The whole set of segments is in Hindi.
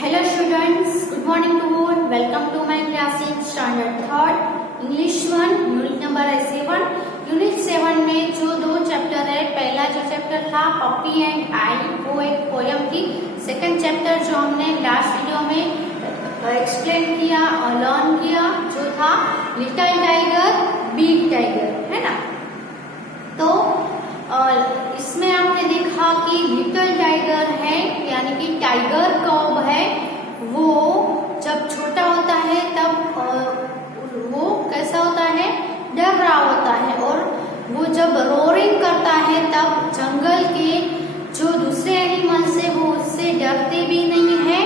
Hello students, good morning to all. Welcome to my class in standard third English 1 unit number है 7. यूनिट 7 में जो दो चैप्टर है, पहला जो चैप्टर था पप्पी एंड आई वो एक पोयम थी. सेकंड चैप्टर जो हमने लास्ट वीडियो में एक्सप्लेन किया और लर्न किया जो था लिटिल टाइगर बिग टाइगर, है ना. तो इसमें आपने देखा कि लिटिल टाइगर है यानी कि टाइगर कब है वो जब छोटा होता है तब वो कैसा होता है, डर रहा होता है. और वो जब रोरिंग करता है तब जंगल के जो दूसरे एनिमल्स है वो उससे डरते भी नहीं है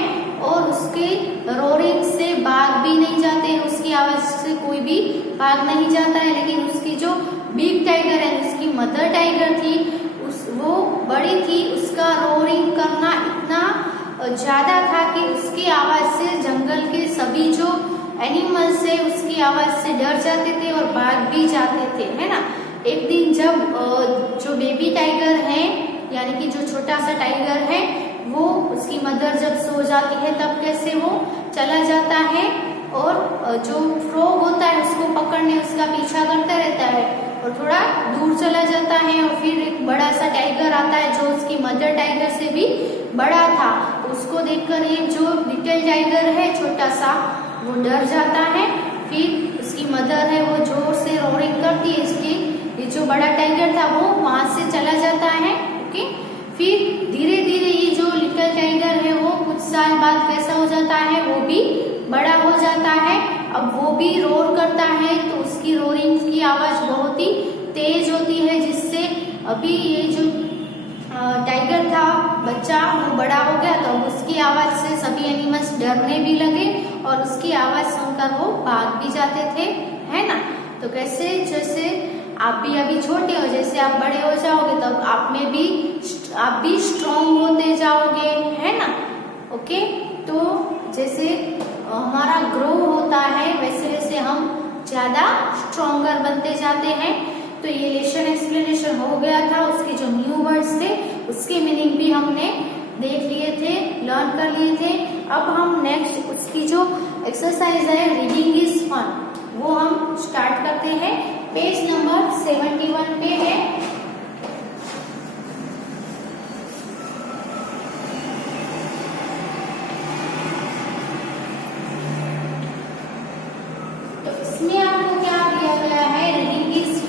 और उसके रोरिंग से भाग भी नहीं जाते. उसकी आवाज से कोई भी भाग नहीं जाता है. लेकिन उसकी जो बिग टाइगर है, उसकी मदर टाइगर थी, वो बड़ी थी, उसका रोरिंग करना इतना ज्यादा था कि उसकी आवाज से जंगल के सभी जो एनिमल्स है उसकी आवाज से डर जाते थे और भाग भी जाते थे, है ना. एक दिन जब जो बेबी टाइगर है यानी कि जो छोटा सा टाइगर है वो उसकी मदर जब सो जाती है तब कैसे वो चला जाता है और जो फ्रॉग होता है उसको पकड़ने उसका पीछा करता रहता है और थोड़ा दूर चला जाता है. और फिर एक बड़ा सा टाइगर आता है जो उसकी मदर टाइगर से भी बड़ा था. उसको देखकर ये जो लिटिल टाइगर है छोटा सा वो डर जाता है. फिर उसकी मदर है वो जोर से रोरिंग करती है. इसकी ये जो बड़ा टाइगर था वो वहां से चला जाता है. ओके, फिर धीरे धीरे ये जो लिटिल टाइगर है वो कुछ साल बाद कैसा हो जाता है, वो भी बड़ा हो जाता है. अब वो भी रोर करता है तो उसकी रोरिंग की आवाज बहुत ही तेज होती है जिससे अभी ये जो टाइगर था बच्चा वो बड़ा हो गया तो उसकी आवाज से सभी एनिमल्स डरने भी लगे और उसकी आवाज सुनकर वो भाग भी जाते थे, है ना. तो कैसे जैसे आप भी अभी छोटे हो, जैसे आप बड़े हो जाओगे तब आप भी स्ट्रॉन्ग होते जाओगे, है ना. ओके, तो जैसे हमारा ग्रो होता है वैसे वैसे हम ज्यादा स्ट्रॉन्गर बनते जाते हैं. तो ये लेसन एक्सप्लेनेशन हो गया था. उसके जो न्यू वर्ड्स थे उसके मीनिंग भी हमने देख लिए थे, लर्न कर लिए थे. अब हम नेक्स्ट उसकी जो एक्सरसाइज है रीडिंग इज फन वो हम स्टार्ट करते हैं. पेज नंबर 71 पे है.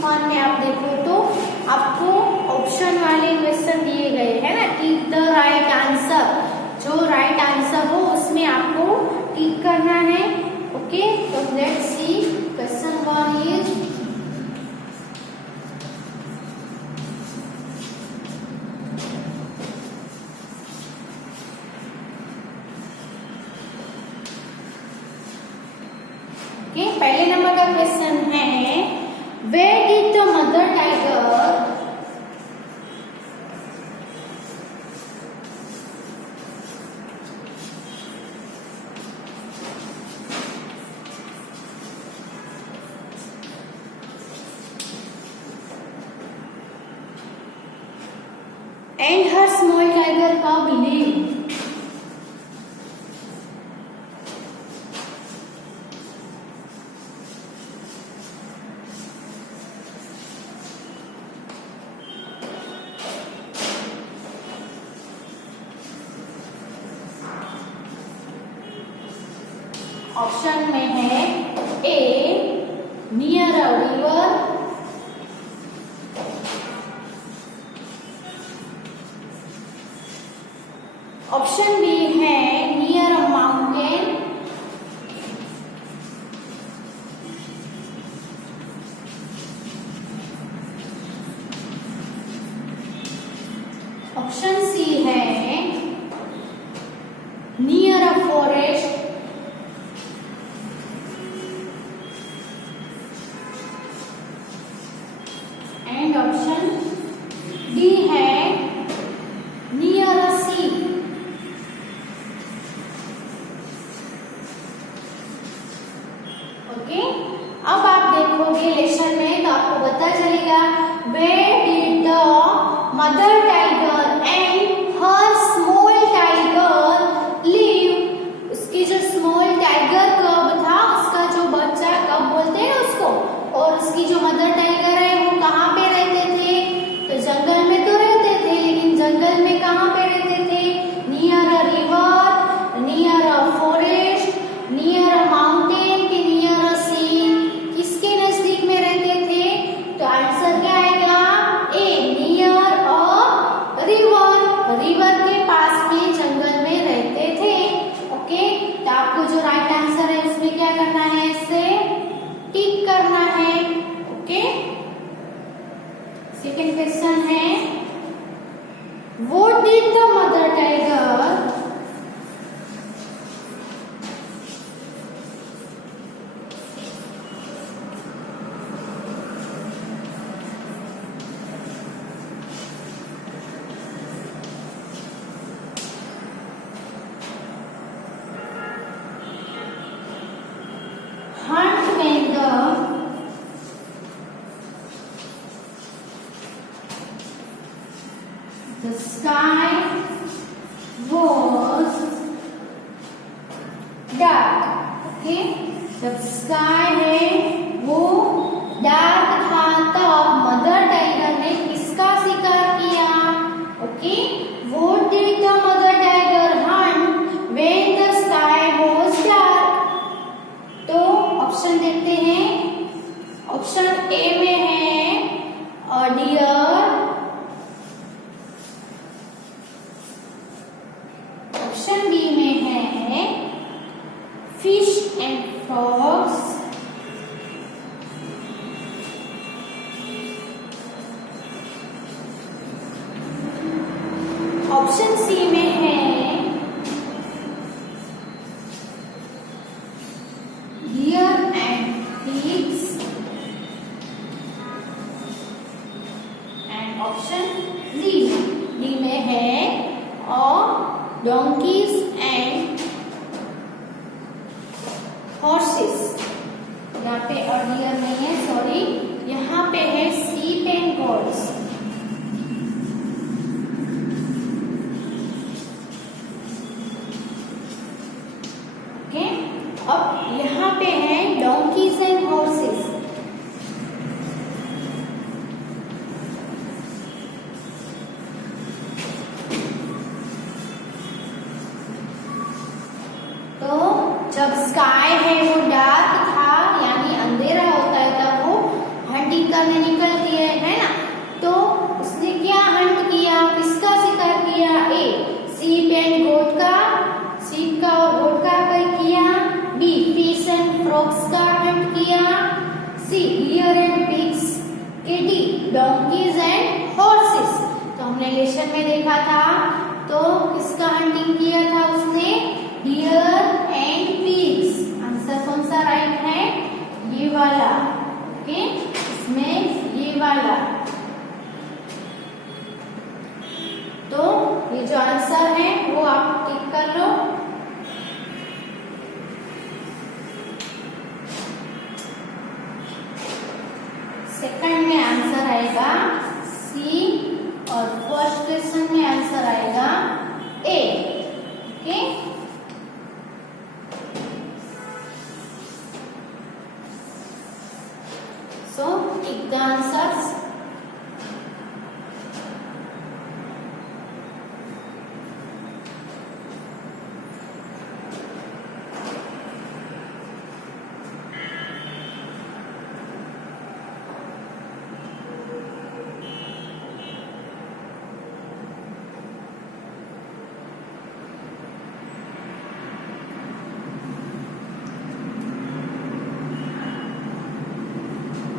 में आप देखो तो आपको ऑप्शन वाले क्वेश्चन दिए गए हैं ना. टिक द राइट आंसर, जो राइट आंसर हो उसमें आपको टिक करना है. ओके, तो let's see question 1 is okay. पहले नंबर का क्वेश्चन है Where did the mother tiger and her small tiger cub live? Option में है A near a river, option B है near a mountain, option C है near a forest, and option D है नियर अ सी. ओके, अब आप देखोगे लेसन में तो आपको पता चलेगा where did the mother tiger and her small tiger live. करना है, इसे टिक करना है। ओके, सेकेंड क्वेश्चन है, what did the mother tiger hunt when the sky was dark। Okay, जब स्काई है वो डार्क था तब मदर टाइगर ने किसका शिकार किया? Okay, what did the mother tiger Hunt when the sky was dark? तो ऑप्शन देखते हैं। ऑप्शन ए में है डियर, ऑप्शन बी में है fish and frogs, option C में है deer and pigs, and option D में है donkeys and horses। यहाँ पे अर्लियर नहीं है, सॉरी, यहाँ पे है sheep and goats। ओके, अब यहाँ पे है donkeys and horses। तो जब स्काई है वो डार्क था, यानी अंधेरा होता है, तब वो हंटिंग करने निकलती है ना। तो उसने क्या हंट किया, किसका शिकार किया? ए, शीप एंड गोट का, शीप का और गोट का किया। बी, फिश एंड फ्रॉग्स का हंट किया। C, deer and pigs. D, donkeys and horses. तो हमने लेसन में देखा था, तो किसका हंटिंग किया था उसने? Dear and pigs. आंसर कौन सा राइट है? ये वाला। ओके, इसमें ये वाला। तो ये जो आंसर है वो आप टिक कर लो। सेकंड में आंसर आएगा सी और फर्स्ट क्वेश्चन में आंसर आएगा A. Okay, so tick the answers।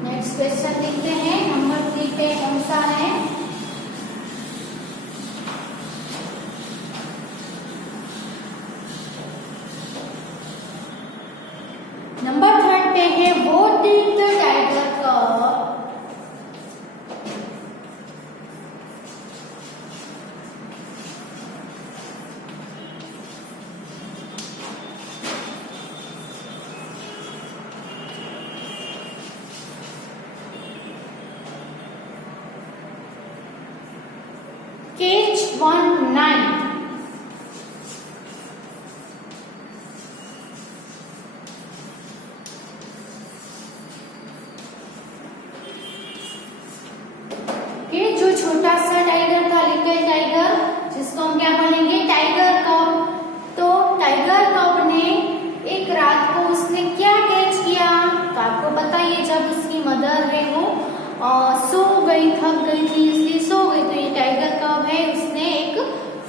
Next question देखते हैं, नंबर 3 पे कौन सा है? नंबर 3 पे है व्हाट डिड द टाइगर कब catch one night? जो छोटा सा टाइगर था, लिटिल टाइगर, जिसको हम क्या बोलेंगे? टाइगर कब। तो टाइगर कब ने एक रात को उसने क्या कैच किया? तो आपको बताइए, जब उसकी मदर है वो सो गई, थक गई थी, इसलिए सो गई। तो ये टाइगर कब है? उसने एक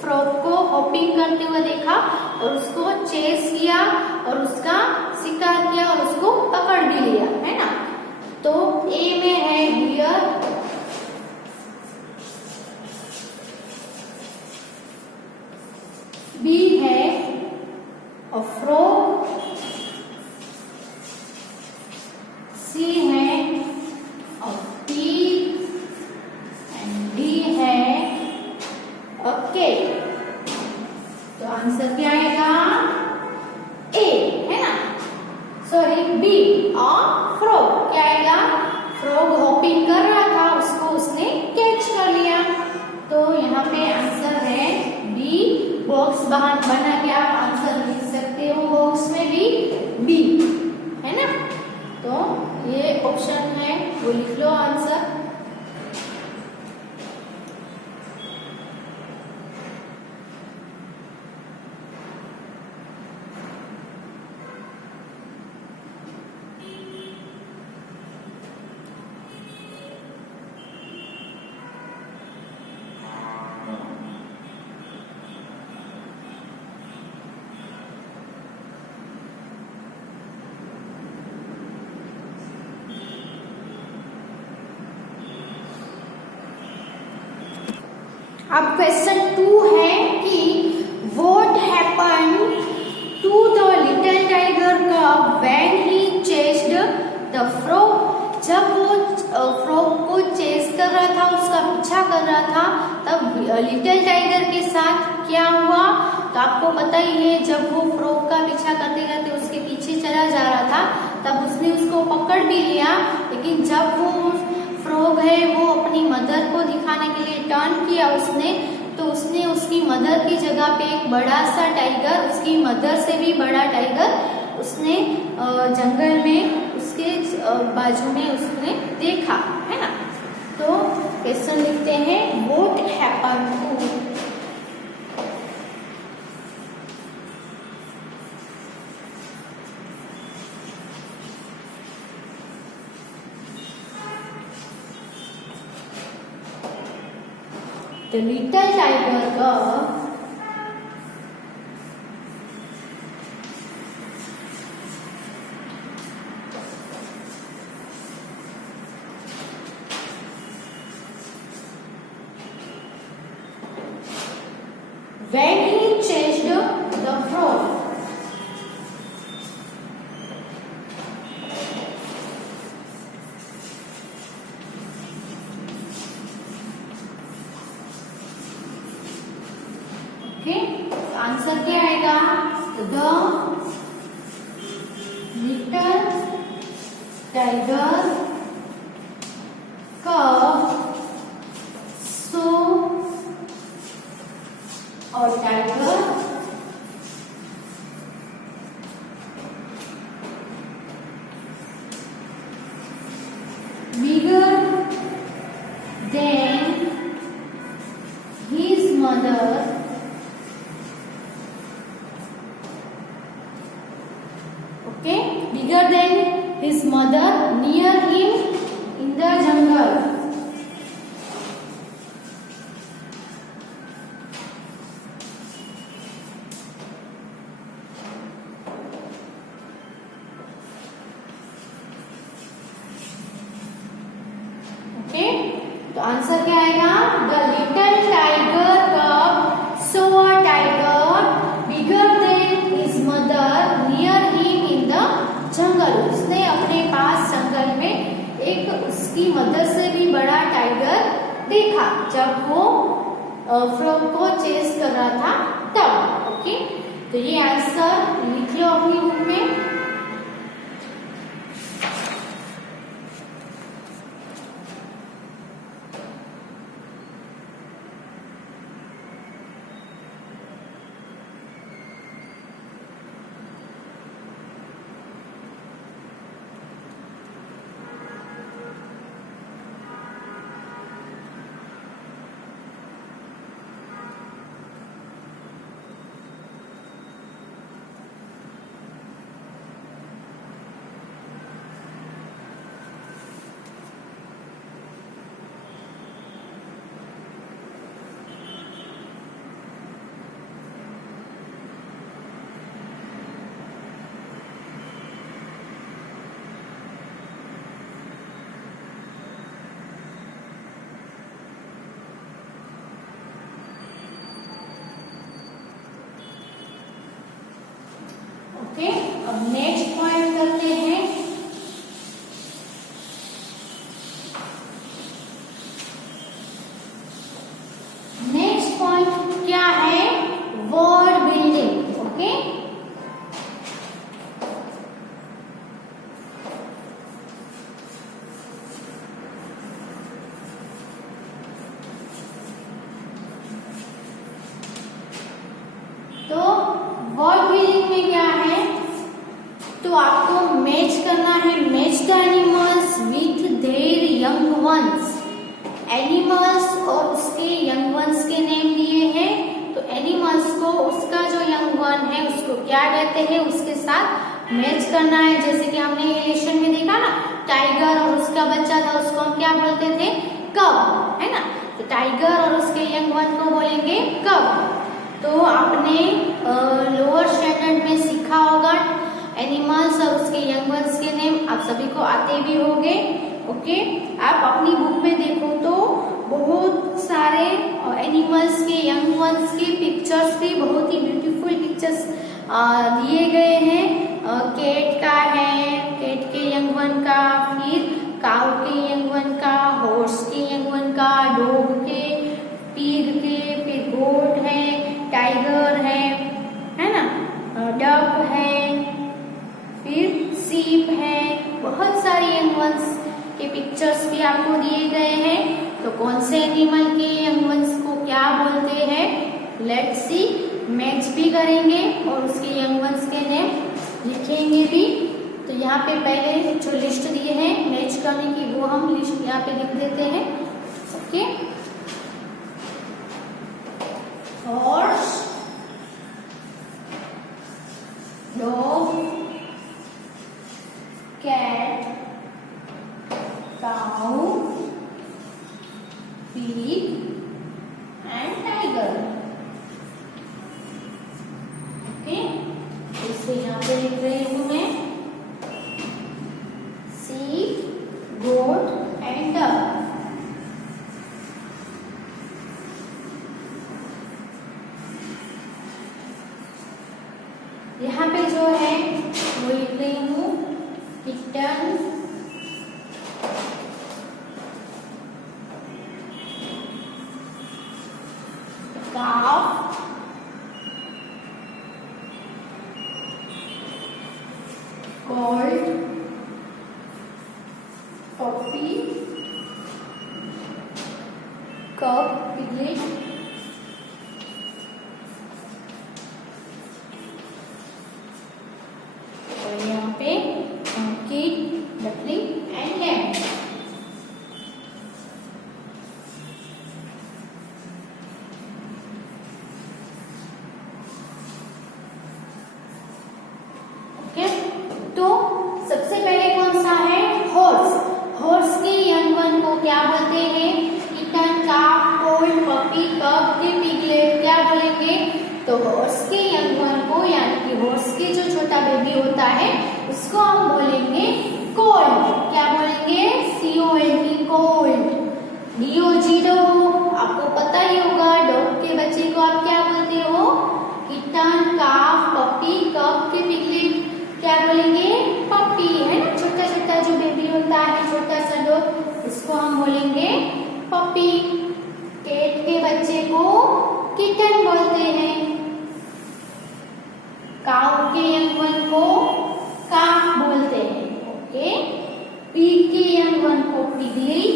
फ्रॉग को हॉपिंग करते हुए देखा और उसको चेस किया और उसका शिकार किया और उसको पकड़ भी लिया, है ना। तो ए में है डियर, बी है फ्रॉग, सी है pig एंड डी है ओके। तो आंसर क्या आएगा? ए, है ना, सॉरी बी फ्रॉग। क्या आएगा? फ्रॉग हॉपिंग कर रहा था, उसको उसने कैच कर लिया। तो यहाँ पे आंसर है बी। बॉक्स बना के आप आंसर लिख सकते हो बॉक्स में भी बी, है ना। तो ये ऑप्शन है वो लिख लो आंसर। अब क्वेश्चन 2 है कि what happened to the little tiger cub when he chased the frog. जब वो फ्रॉग को चेस कर रहा था, उसका पीछा कर रहा था, तब लिटिल टाइगर के साथ क्या हुआ? तो आपको पता ही है, जब वो फ्रॉग का पीछा करते करते उसके पीछे चला जा रहा था, तब उसने उसको पकड़ भी लिया। लेकिन जब वो फ्रॉग है वो अपनी मदर को दिखाने के लिए टर्न किया उसने, तो उसने उसकी मदर की जगह पे एक बड़ा सा टाइगर, उसकी मदर से भी बड़ा टाइगर उसने जंगल में उसके बाजू में उसने देखा, है ना। तो क्वेश्चन लिखते हैं what happened to the little tiger cub when he chased the frog. Answer क्या आएगा? The little tiger cub saw और tiger bigger than his mother bigger than his mother near him in the jungle. Okay, तो आंसर क्या आएगा? The little tiger cub saw a tiger bigger than his mother near him in the जंगल। उसने अपने पास जंगल में एक उसकी मदर से भी बड़ा टाइगर देखा जब वो फ्रॉग को चेस कर रहा था तब। ओके, तो ये आंसर लिख लो अपनी बुक में। ओके, अब नेक्स्ट पॉइंट करते हैं। नेक्स्ट पॉइंट क्या है? Word building. ओके, तो वर्ड बिल्डिंग में क्या है? तो आपको मैच करना है, match the animals with their young ones. Animals और उसके यंग वंस के नेम दिए हैं, तो एनिमल्स को उसका जो यंग वन है उसको क्या कहते हैं उसके साथ मैच करना है। जैसे कि हमने इलेक्शन में देखा ना, टाइगर और उसका बच्चा था, उसको हम क्या बोलते थे? कब, है ना। तो टाइगर और उसके यंग वन को बोलेंगे कब। तो आपने लोअर स्टैंडर्ड में सीखा होगा एनिमल्स और उसके यंग वंस के नेम, आप सभी को आते भी होंगे। ओके, आप अपनी बुक में देखो तो बहुत सारे एनिमल्स के यंग वंस के पिक्चर्स भी, बहुत ही ब्यूटीफुल पिक्चर्स दिए गए हैं। कैट का है, कैट के यंग वन का, फिर काऊ के यंग वन का, हॉर्स के यंग वन का, डॉग के, पिग के, फिर गोट है, टाइगर है ना, डक है, फिर सीप है। बहुत सारे यंग वंस के पिक्चर्स भी आपको दिए गए हैं। तो कौन से एनिमल के यंग वंस को क्या बोलते हैं? लेट्स सी, मैच भी करेंगे और उसके यंग वंस के नेम लिखेंगे भी। तो यहाँ पे पहले जो लिस्ट दिए हैं मैच करने की, वो हम लिस्ट यहाँ पे लिख देते हैं। Okay, horse, dog, cat, cow, pig and tiger। Okay, इसे यहाँ पे लिख रही हूँ मैं, sheep, goat and duck। यहाँ पे जो है वो लिख रही हूँ kitten, calf, colt, puppy, cub, piglet, और यहाँ पे kid, duckling and lamb। तो सबसे पहले कौन सा है? हॉर्स। हॉर्स के यंग वन को क्या बोलते हैं? किटन, काफ, कोल्ट, पपी, कब, पिगलेट। क्या बोलेंगे? तो हॉर्स के यंग वन को, यानी कि हॉर्स के जो छोटा बेबी होता है उसको हम बोलेंगे कोल्ट। क्या बोलेंगे? COLT, Colt. DOG, आपको पता ही होगा, डॉग के बच्चे को आप क्या बोलते हो? किटन, काफ, पपी, कब, पिगलेट। क्या बोलेंगे? पपी, है ना, छोटा छोटा जो बेबी होता है, छोटा सा डॉग, इसको हम बोलेंगे पपी। कैट के बच्चे को किटन बोलते हैं। काऊ के यंग वन को काफ बोलते हैं। ओके, पिग के यंग वन को पिगलेट,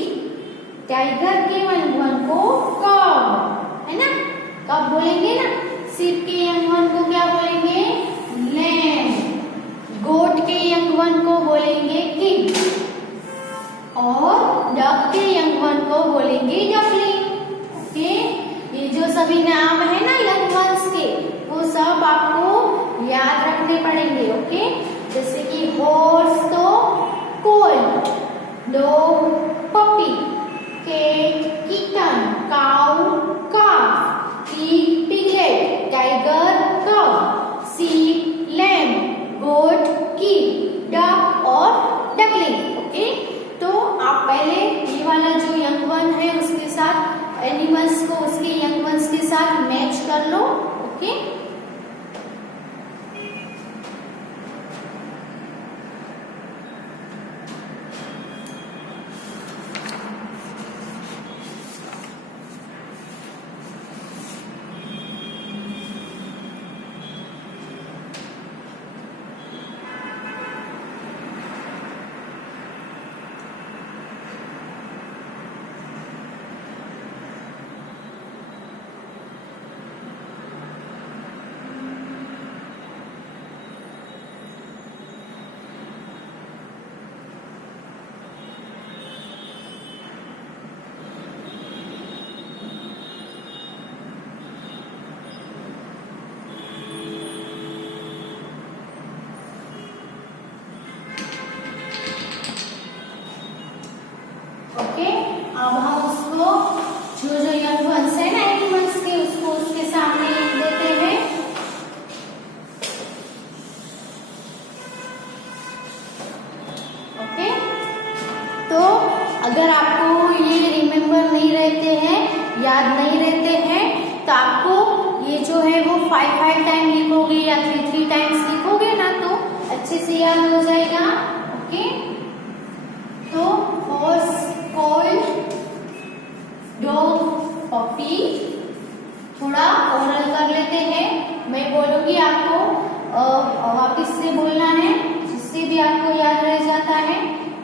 टाइगर के यंग वन को कब, है ना, कब बोलेंगे ना। सीप के यंग वन को क्या बोलेंगे? लैम। गोट के यंग वन को बोलेंगे किड, और डक के यंग वन को बोलेंगे डकलिंग। ओके, ये जो सभी नाम है ना यंग वंस के, वो सब आपको याद रखने पड़ेंगे। ओके, जैसे कि हॉर्स तो colt, dog puppy, cat kitten, cow calf, pig piglet, tiger cub, sheep lamb, goat kid, duck और डकलिंग। ओके, तो आप पहले ये वाला जो यंग वन है उसके साथ एनिमल्स को उसके यंग वंस के साथ मैच कर लो। ओके, अगर आपको ये रिमेम्बर नहीं रहते हैं, याद नहीं रहते हैं, तो आपको ये जो है वो 5 टाइम लिखोगे या 3 टाइम्स लिखोगे ना तो अच्छे से याद हो जाएगा। ओके, तो हॉर्स, कोल्ड, डॉग, पपी, थोड़ा ओरल कर लेते हैं। मैं बोलूंगी आपको वापिस से बोलना है, जिससे भी आपको याद रह जाता है।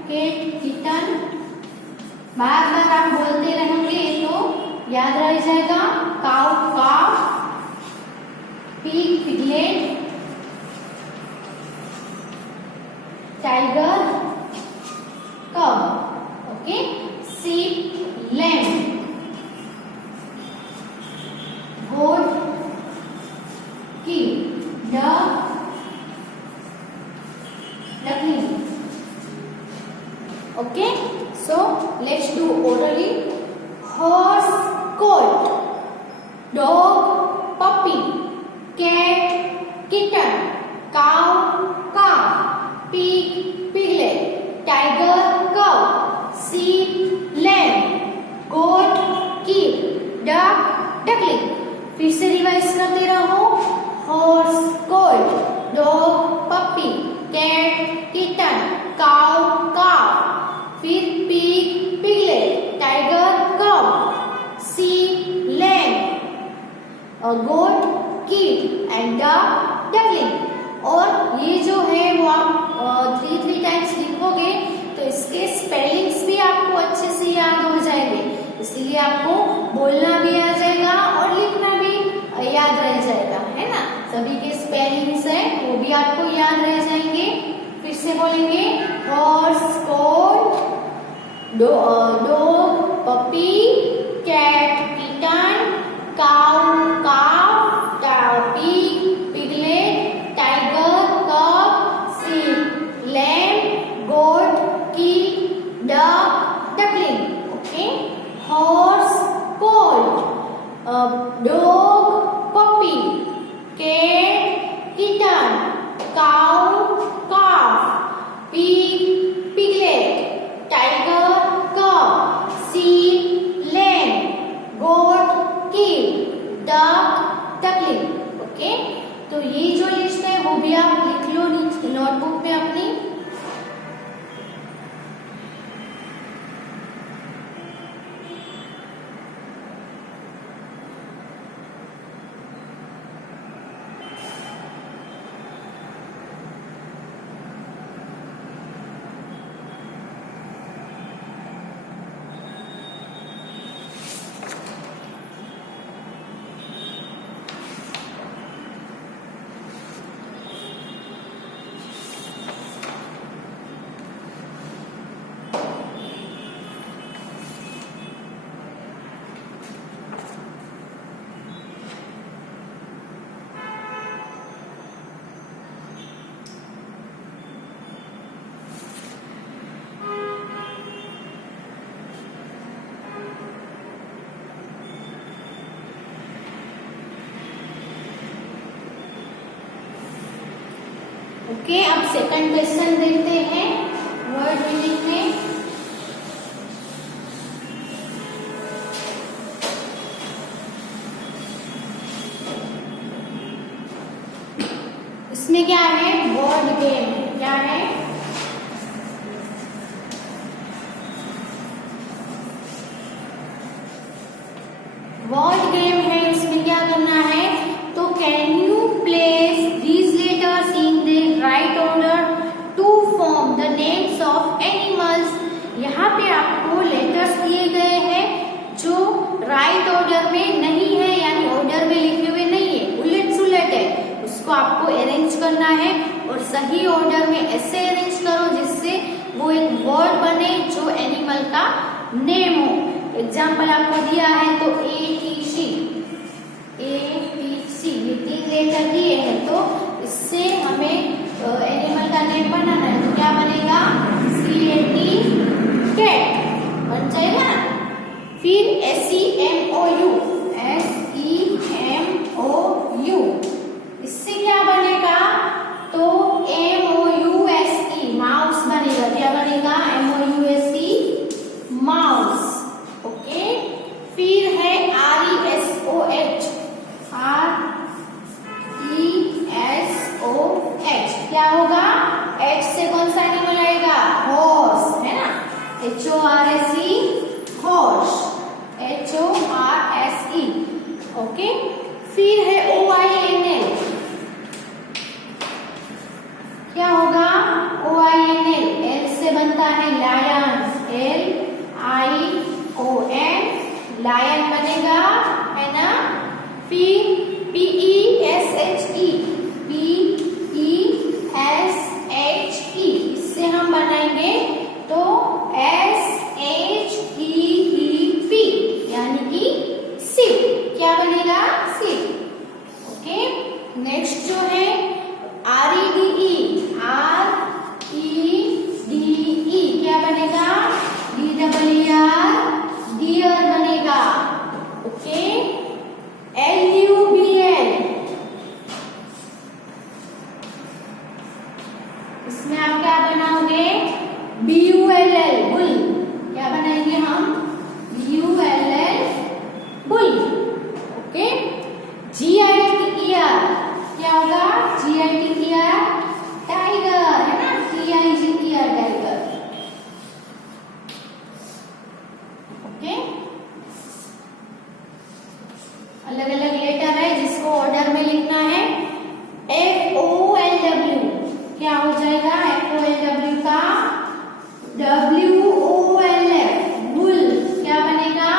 कैट, किटन, बार बार आप बोलते रहेंगे तो याद रह जाएगा। Cow, calf, pig, piglet, tiger, कब। Okay, sheep, lamb, goat, kid, duck, duckling. Okay, so let's do orally. Horse, colt, dog, puppy, cat, kitten, cow, calf, pig, piglet, tiger, cow, sheep, lamb, goat, kid, duck, duckling. फिर से रिवाइज करते रहो। Horse, colt, dog, puppy, cat, kitten, cow, calf, फिर pig, piglet, tiger, cub, sheep, lamb, goat, kid and duck, duckling. और ये जो है वो आप 3 टाइम्स लिखोगे तो इसके स्पेलिंग्स भी आपको अच्छे से याद हो जाएंगे, इसलिए आपको बोलना भी आ जाएगा और लिखना भी याद रह जाएगा, है ना। सभी के स्पेलिंग्स है वो भी आपको याद रह जाएंगे। फिर से बोलेंगे horse, colt, dog, puppy, cat, kitten, cow, calf, pig, piglet, tiger, cub, sheep, lamb, goat, kid, duck, duckling. Okay, horse, colt, dog, puppy, cat, kitten, cow, calf, pig, piglet, tiger, cub, sheep, lamb, goat, kid, duck, duckling. Okay, तो ये जो लिस्ट है वो भी आप लिख लो नोटबुक में अपनी। ओके, अब सेकंड क्वेश्चन देखते हैं वर्ड मीनिंग में। इसमें क्या है, वर्ड गेम। क्या है, वर्ड गेम है। इसमें क्या करना है, तो can you place these letters in the right order to form the names of animals. यहाँ पे आपको लेटर्स दिए गए हैं जो राइट ऑर्डर में नहीं है, यानी ऑर्डर में लिखे हुए नहीं है, उलट सुलट है, उसको आपको अरेंज करना है और सही ऑर्डर में ऐसे अरेंज करो जिससे वो एक वर्ड बने जो एनिमल का नेम हो। एग्जाम्पल आपको दिया है तो ATC, ये 3 लेटर दिए हैं, तो इससे हमें एनिमल का नेम बनाना है, तो क्या बनेगा, CAT, कैट बन जाएगा ना। फिर SEMOU, इससे क्या बनेगा, तो MOUSE, माउस बनेगा। क्या बनेगा, MOUSE, क्या होगा? H से कौन सा एनिमल आएगा? हॉर्स, है ना? HORSE, horse, HORSE, okay. फिर है OINL, क्या होगा? OINL, L से बनता है लायन, LION, लायन बनेगा, है ना? फिर PESHE, PESHE, इससे हम बनाएंगे तो SHEEP, यानी कि शिप, क्या बनेगा? Ship, okay. नेक्स्ट जो है REDE, REDE, क्या बनेगा? DEER, डियर बनेगा, ओके। LUBL, इसमें आप क्या बनाओगे? BULL, बुल, क्या बनाएंगे हम? BULL, bull, okay. GITER, क्या होगा? GITER, टाइगर, है ना? TIGER, tiger, okay. अलग अलग लेटर है जिसको ऑर्डर में लिखना है। FOLW, क्या हो जाएगा? FOLW का WOLF, वुल, क्या बनेगा?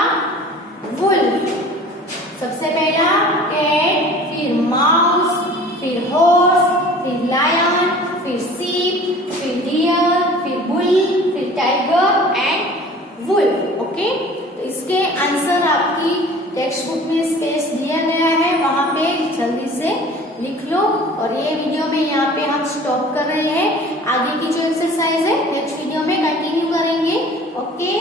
वुल। सबसे पहला कैट, फिर माउस, फिर हॉर्स, फिर लायन, फिर शीप, फिर डियर, फिर बुल, फिर टाइगर एंड वुल, ओके। तो इसके आंसर आपकी टेक्स्ट बुक में स्पेस दिया गया है, वहां पे जल्दी से लिख लो। और ये वीडियो में यहाँ पे हम स्टॉप कर रहे हैं। आगे की जो एक्सरसाइज है नेक्स्ट वीडियो में कंटिन्यू करेंगे, ओके।